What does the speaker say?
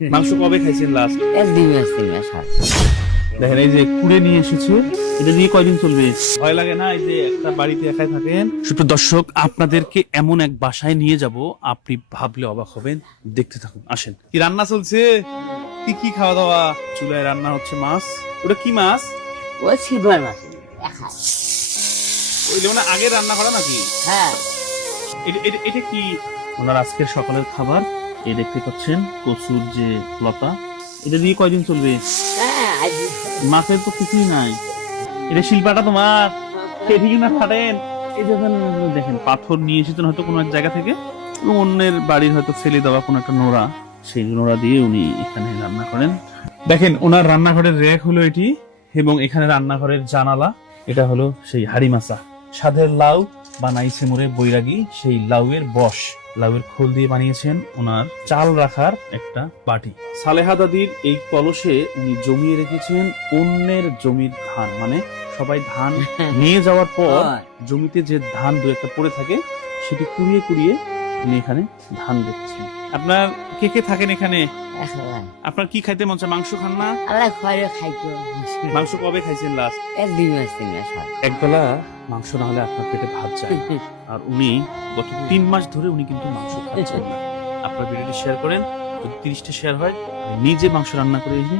মাংস কবে খাইছেন লাস্ট? এক 2 মাস 3 মাস হয়। দেখেন এই যে কুড়ে নিয়ে এসেছে, এটা দিয়ে কয়দিন চলবে? ভয় লাগে না এই যে একটা বাড়িতে একাই থাকেন? সুপ্রিয় দর্শক, আপনাদেরকে এমন এক বাসায় নিয়ে যাব, আপনি ভাবলে অবাক হবেন। দেখতে থাকুন, আসেন। কি রান্না চলছে? কি কি খাওয়া দাওয়া? চুলায় রান্না হচ্ছে মাছ। ওটা কি মাছ? ও সিলভার মাছ একা। ওই মানে আগে রান্না করা নাকি? হ্যাঁ এটা কি ওনার আজকের সকালের খাবার? এই দেখতে পাচ্ছেন কচুর যে লতা, এটা দিয়ে কয়দিন চলবে? হ্যাঁ মাছের তো কিছুই নাই। এটা শিল্পাটা তোমার? ঠিক না ফাটেন। এই দেখেন পাথর নিয়ে এসেছেন হয়তো কোনো এক জায়গা থেকে, এবং অন্যের বাড়ির হয়তো ফেলে দেওয়া কোনো একটা নোড়া, সেই নোড়া দিয়ে উনি এখানে রান্না করেন। দেখেন ওনার রান্নাঘরের র্যাক হলো এটি, এবং এখানে রান্নাঘরের জানালা। এটা হলো সেই হাড়ি মাছা। সাধের লাউ বানাইছে মোরে বৈরাগী, সেই লাউয়ের বশ, লাউয়ের খোল দিয়ে বানিয়েছেন ওনার চাল রাখার একটা বাটি। সালেহা দাদির এই কলসে উনি জমিয়ে রেখেছেন অন্যের জমির ধান, মানে সবাই ধান নিয়ে যাওয়ার পর জমিতে যে ধান দু একটা পড়ে থাকে, সেটি কুড়িয়ে কুড়িয়ে উনি এখানে ধান দেখছেন। আপনার কে কে থাকেন এখানে? একলা। আপনার কি খাইতে মন চায়? মাংস খান না? আল্লাহ খয়রে খাইতো। মাংস কবে খাইছেন লাস্ট? এক 2 মাস 3 মাস হয়। একবেলা মাংস না হলে আপনার পেটে ভাত যায় না। আর উনি গত 3 মাস ধরে উনি কিন্তু মাংস খাচ্ছেন না। আপনার ভিডিওটি শেয়ার করেন, যদি 30টা শেয়ার হয়, আমি নিজে মাংস রান্না করে এনে